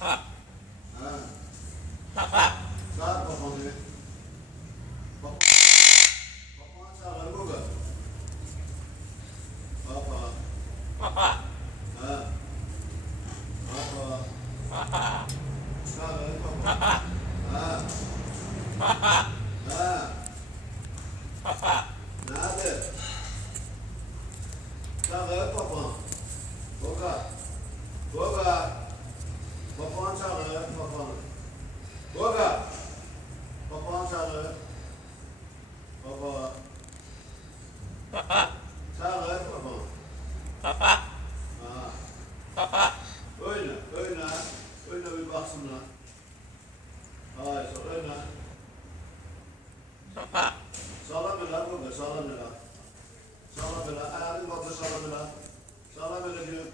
Ha. Çağır babanı. Baba. Babanı çağır baba. Baba. Ha. Baba. Çağır baba. Ha. Ha. Nerede? Çağır baba. Baba. Baba. Babanı çağı kapalı. Boga. Papağan çağı. Baba. Çağı kapalı. Ha. Öyle, öyle. Öyle bir baksınlar. Hayır, öyle. Sağlam öyle, burada sağlam öyle. Sağlam öyle, ayağını kaldır sağlam öyle. Sağlam öyle diyor.